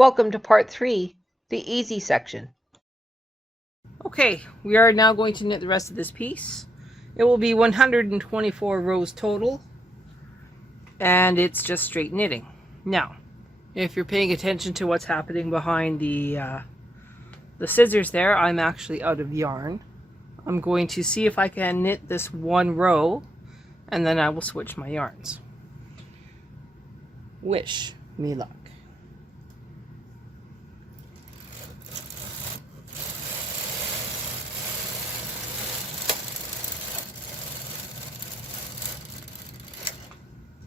Welcome to part 3, the easy section. Okay, we are now going to knit the rest of this piece. It will be 124 rows total, and it's just straight knitting. Now, if you're paying attention to what's happening behind the scissors there, I'm actually out of yarn. I'm going to see if I can knit this one row, and then I will switch my yarns. Wish me luck.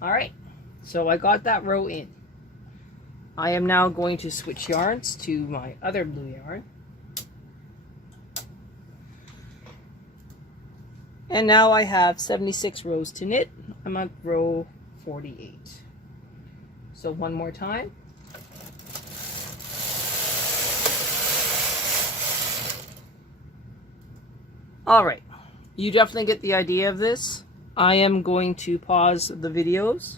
Alright, so I got that row in. I am now going to switch yarns to my other blue yarn. And now I have 76 rows to knit. I'm on row 48. So one more time. Alright, you definitely get the idea of this. I am going to pause the videos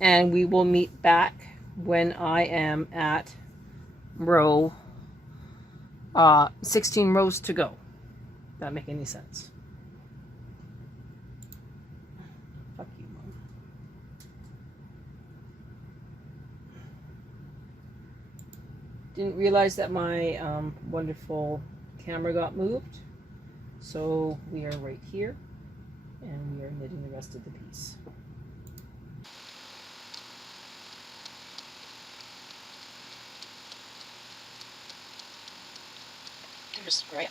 and we will meet back when I am at row 16 rows to go. Does that make any sense? Fuck you, Mom. Didn't realize that my wonderful camera got moved. So we are right here. And we are knitting the rest of the piece. There's right.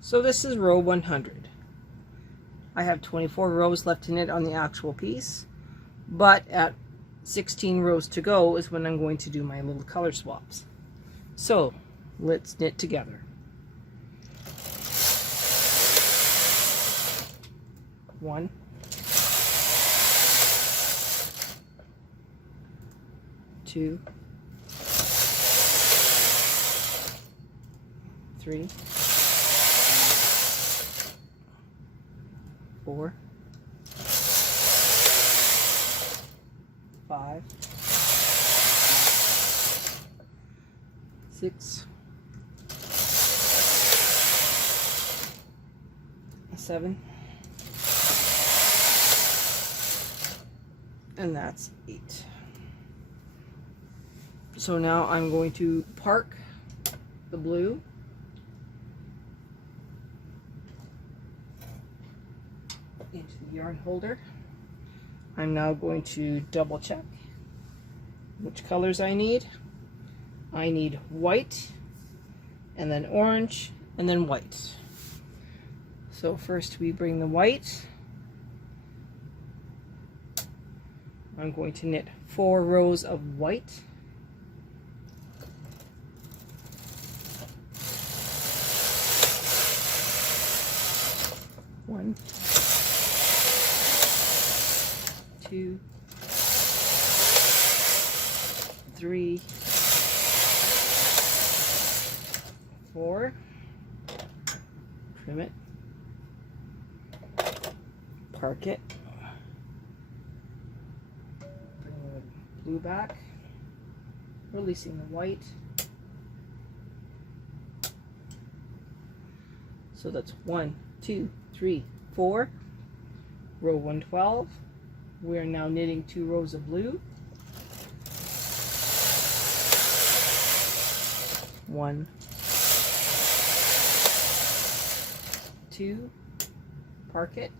So this is row 100. I have 24 rows left to knit on the actual piece, but at 16 rows to go is when I'm going to do my little color swaps. So let's knit together. 1, 2, 3, 4, 5, 6, 7, and that's 8. So now I'm going to park the blue. Into the yarn holder. I'm now going to double check which colors I need. I need white, and then orange, and then white. So first we bring the white. I'm going to knit 4 rows of white. One, 2, 3, 4, trim it, park it, bring the blue back, releasing the white. So that's 1, 2, 3, 4, row 112. We are now knitting 2 rows of blue. 1, 2, park it.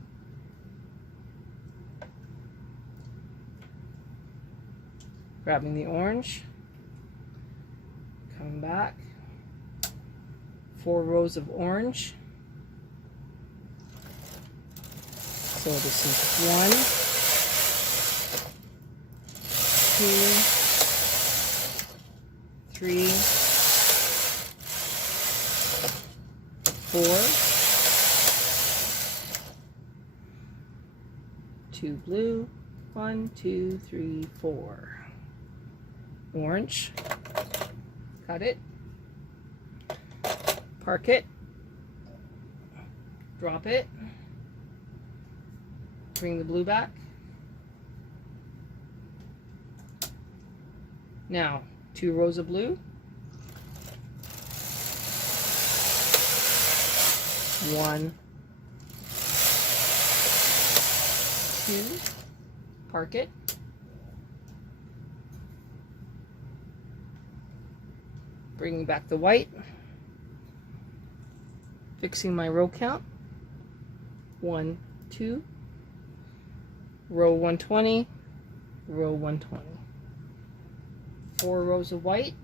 Grabbing the orange, coming back, 4 rows of orange. So this is 1, 2, 3, 4, 2 blue, 1, 2, 3, 4. Orange. Cut it. Park it. Drop it. Bring the blue back. Now, 2 rows of blue. 1, 2, park it. Bringing back the white. Fixing my row count. 1, 2, row 120, row 120. 4 rows of white.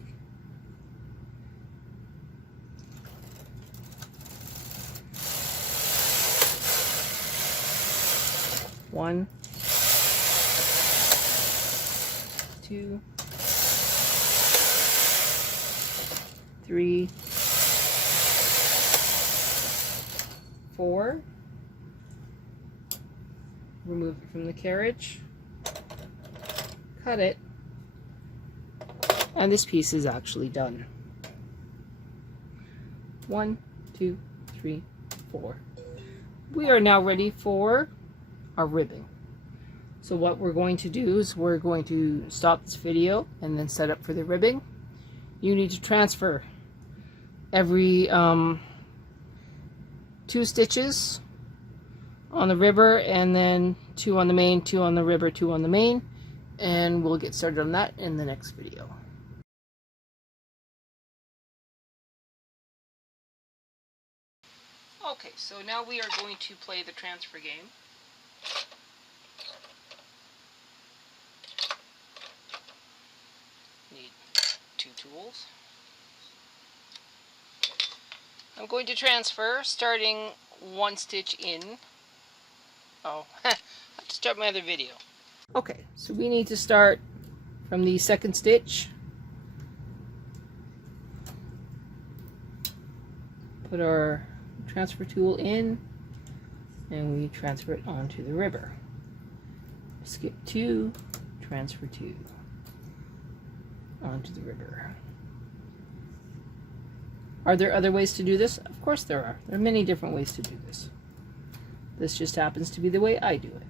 1, 2, 3, 4. Remove it from the carriage. Cut it. And this piece is actually done. 1, 2, 3, 4. We are now ready for our ribbing. So what we're going to do is we're going to stop this video and then set up for the ribbing. You need to transfer every 2 stitches on the ribber, and then 2 on the main, 2 on the ribber, 2 on the main, and we'll get started on that in the next video. Okay, so now we are going to play the transfer game. Need 2 tools. I'm going to transfer starting 1 stitch in. Oh, I have to start my other video. Okay, so we need to start from the 2nd stitch. Put our transfer tool in and we transfer it onto the ribber. Skip 2, transfer 2 onto the ribber. Are there other ways to do this? Of course there are. There are many different ways to do this. This just happens to be the way I do it.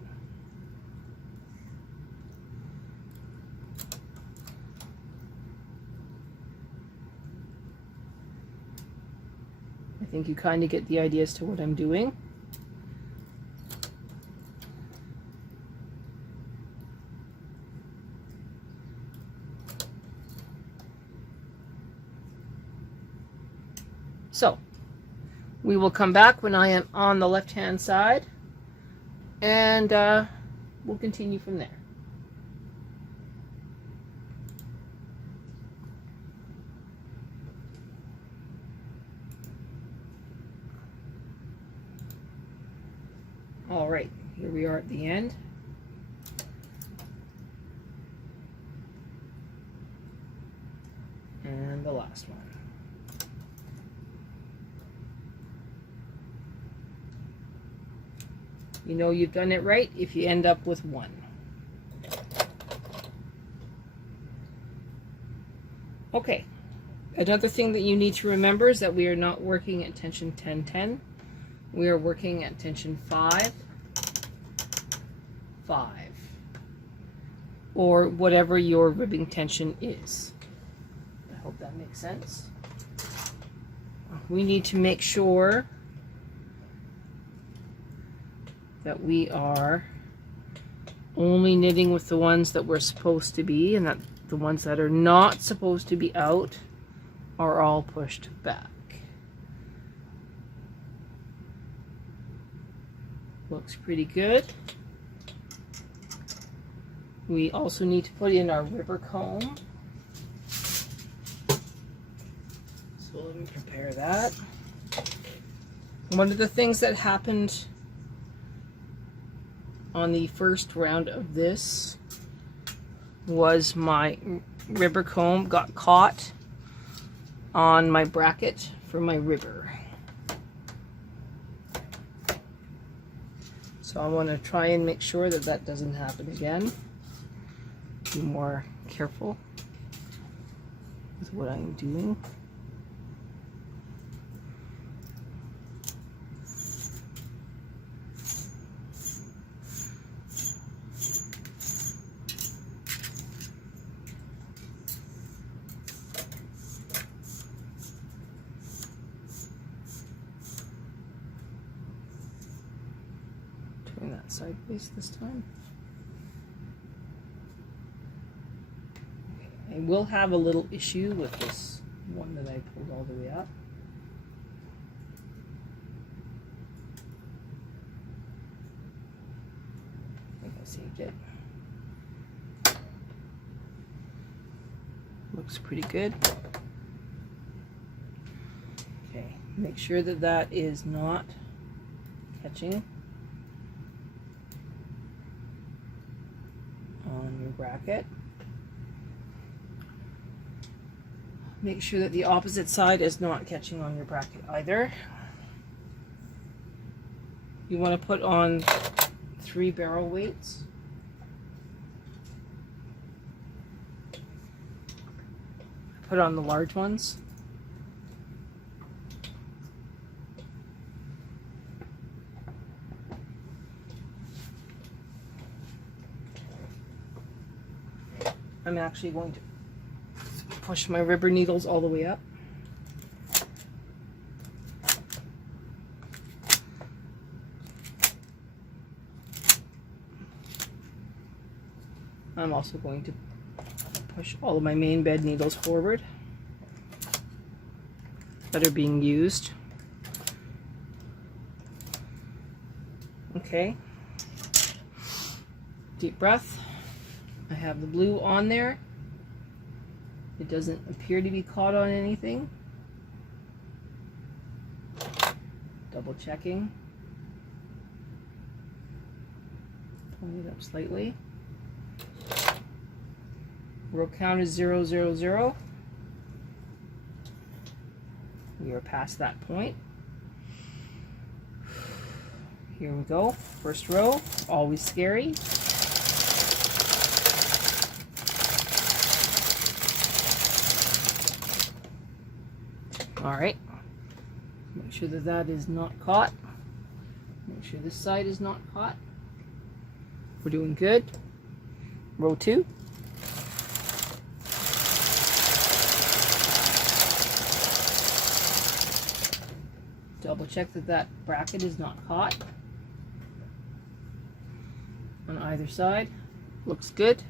I think you kind of get the idea as to what I'm doing. So, we will come back when I am on the left-hand side, and we'll continue from there. All right, here we are at the end. And the last one. You know you've done it right if you end up with 1. Okay, another thing that you need to remember is that we are not working at tension 10-10. We are working at tension 5, 5, or whatever your ribbing tension is. I hope that makes sense. We need to make sure that we are only knitting with the ones that we're supposed to be, and that the ones that are not supposed to be out are all pushed back. Looks pretty good. We also need to put in our ribber comb. So let me prepare that. One of the things that happened on the first round of this was my ribber comb got caught on my bracket for my ribber. So So I want to try and make sure that that doesn't happen again. Be more careful with what I'm doing. Turn that sideways this time. I will have a little issue with this one that I pulled all the way up. I think I saved it. Looks pretty good. Okay, make sure that that is not catching on your bracket. Make sure that the opposite side is not catching on your bracket either. You want to put on 3 barrel weights. Put on the large ones. I'm actually going to push my rubber needles all the way up. I'm also going to push all of my main bed needles forward that are being used. Okay. Deep breath. I have the blue on there. It doesn't appear to be caught on anything. Double checking. Pulling it up slightly. Row count is 0, 0, 0. We are past that point. Here we go. First row, always scary. All right, make sure that that is not caught. Make sure this side is not caught. We're doing good. Row 2. Double check that that bracket is not caught on either side. Looks good.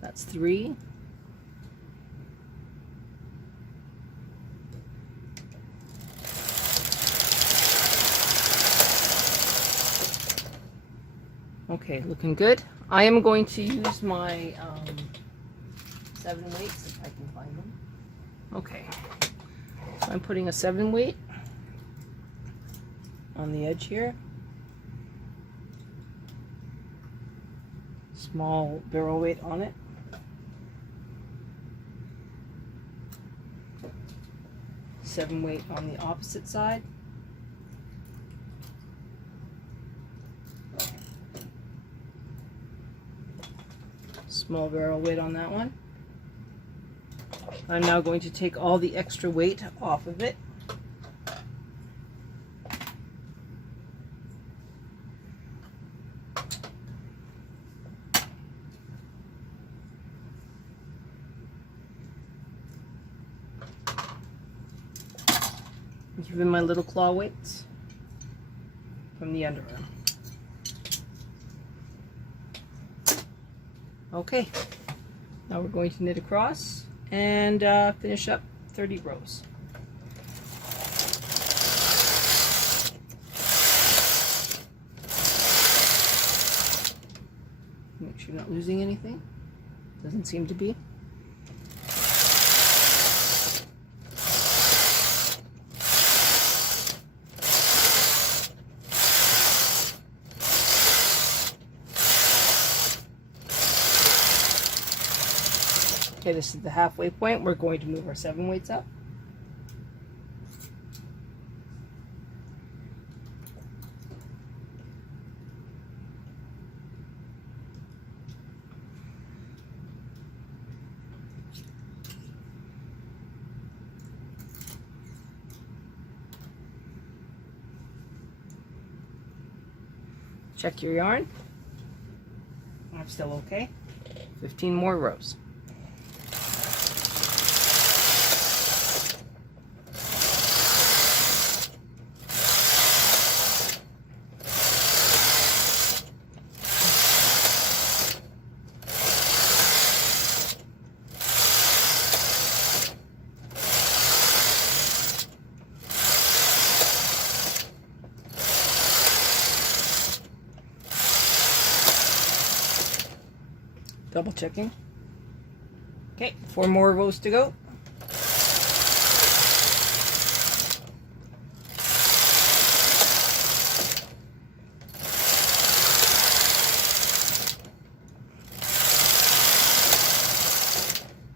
That's 3. Okay, looking good. I am going to use my 7 weights if I can find them. Okay, so I'm putting a 7 weight on the edge here. Small barrel weight on it. Seven weight on the opposite side. Small barrel weight on that one. I'm now going to take all the extra weight off of it. Give him my little claw weights from the underarm. Okay, now we're going to knit across and finish up 30 rows. Make sure you're not losing anything. Doesn't seem to be. Okay, this is the halfway point. We're going to move our 7 weights up. Check your yarn. I'm still okay. 15 more rows. Double checking. Okay, 4 more rows to go.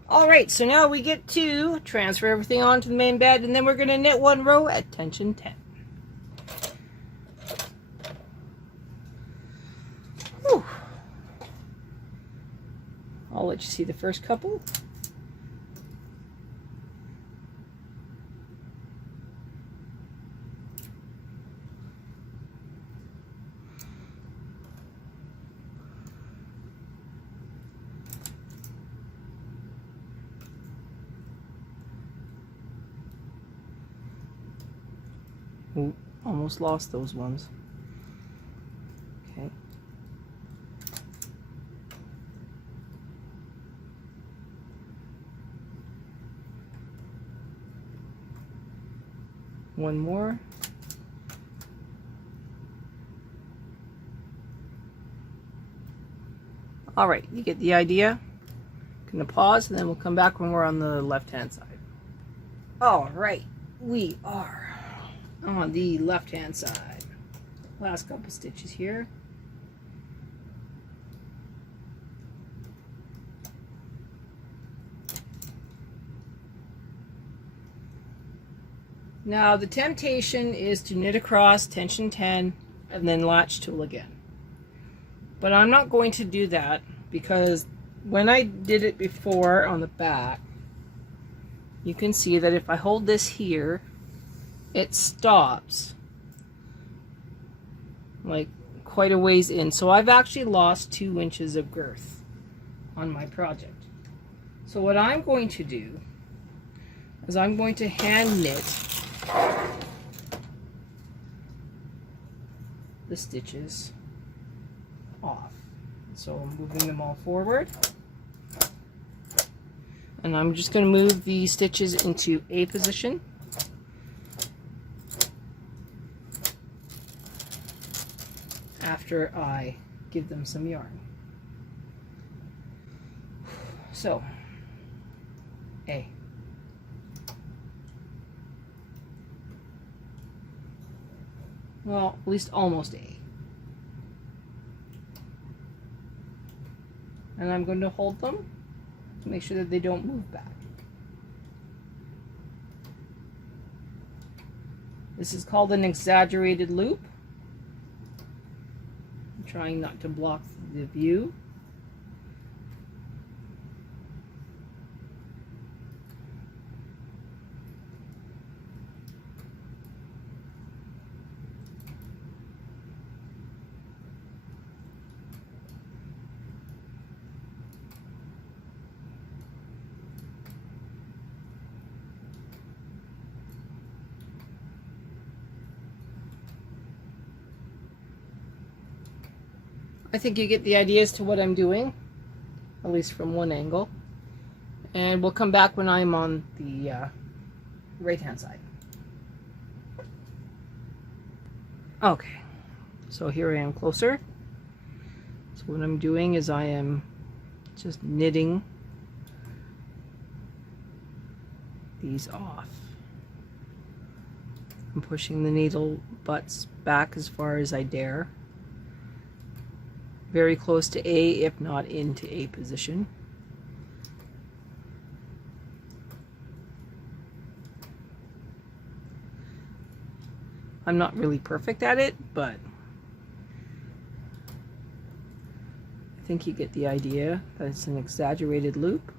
All right, so now we get to transfer everything onto the main bed, and then we're going to knit 1 row at tension 10. Whew. I'll let you see the first couple. Ooh, almost lost those ones. Okay. One more. All right, you get the idea. Gonna pause and then we'll come back when we're on the left-hand side. All right, we are on the left-hand side. Last couple stitches here. Now the temptation is to knit across tension 10 and then latch tool again. But I'm not going to do that because when I did it before on the back, you can see that if I hold this here, it stops like quite a ways in. So I've actually lost 2 inches of girth on my project. So what I'm going to do is I'm going to hand knit the stitches off. So I'm moving them all forward. And I'm just going to move the stitches into A position. After I give them some yarn. So, A. Well, at least almost A. And I'm going to hold them to make sure that they don't move back. This is called an exaggerated loop. I'm trying not to block the view. I think you get the idea as to what I'm doing, at least from one angle. And we'll come back when I'm on the right-hand side. Okay, so here I am closer. So what I'm doing is I am just knitting these off. I'm pushing the needle butts back as far as I dare. Very close to A, if not into A position. I'm not really perfect at it, but I think you get the idea that it's an exaggerated loop.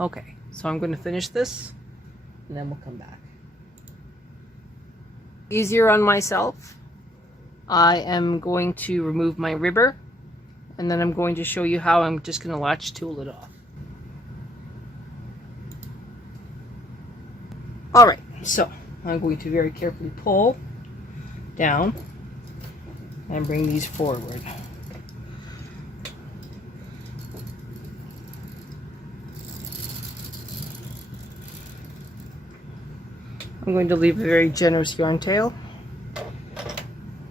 Okay, so I'm going to finish this and then we'll come back. Easier on myself, I am going to remove my ribber and then I'm going to show you how I'm just going to latch tool it off. Alright, so I'm going to very carefully pull down and bring these forward. I'm going to leave a very generous yarn tail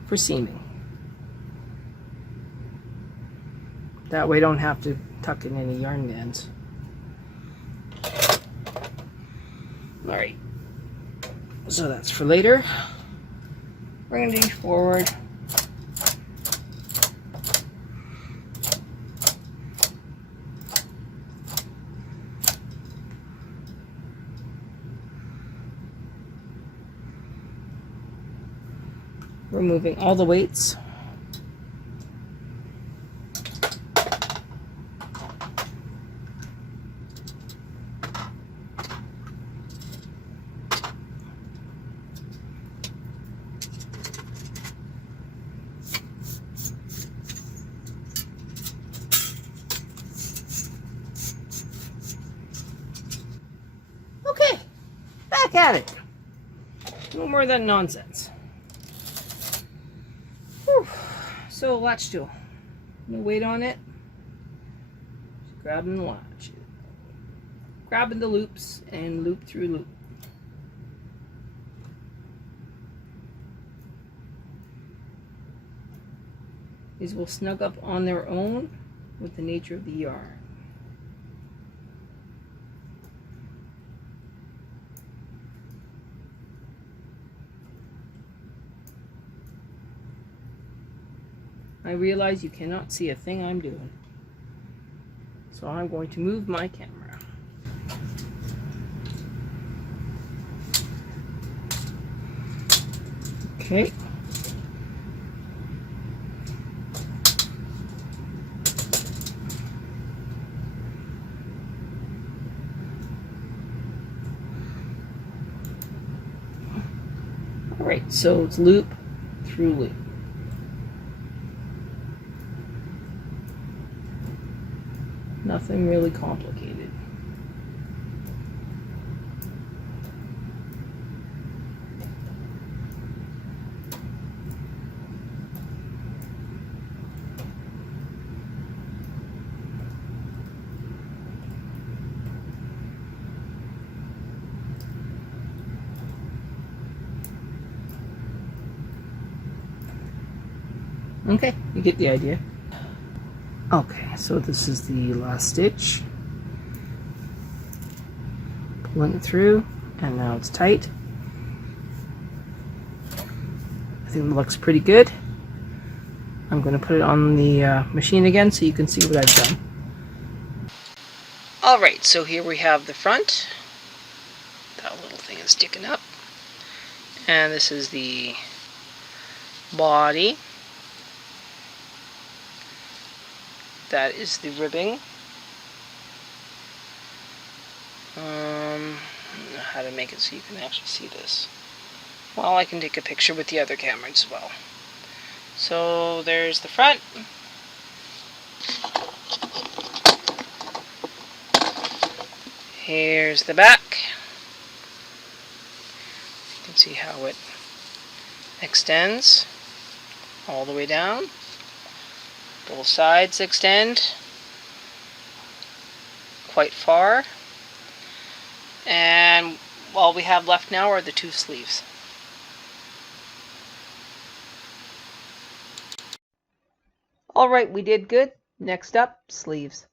for seaming. That way I don't have to tuck in any yarn ends. Alright, so that's for later. Bring these forward. Removing all the weights. Okay, back at it. No more of that nonsense. So latch tool, no weight on it, just grabbing the latch, grabbing the loops and loop through loop. These will snug up on their own with the nature of the yarn. I realize you cannot see a thing I'm doing, so I'm going to move my camera. Okay. All right, so it's loop through loop. Nothing really complicated. Okay, you get the idea. Okay, so this is the last stitch. Pulling it through, and now it's tight. I think it looks pretty good. I'm going to put it on the machine again so you can see what I've done. Alright, so here we have the front. That little thing is sticking up. And this is the body. That is the ribbing. I don't know how to make it so you can actually see this. Well, I can take a picture with the other camera as well. So there's the front. Here's the back. You can see how it extends all the way down. Both sides extend quite far. And all we have left now are the two sleeves. Alright, we did good. Next up, sleeves.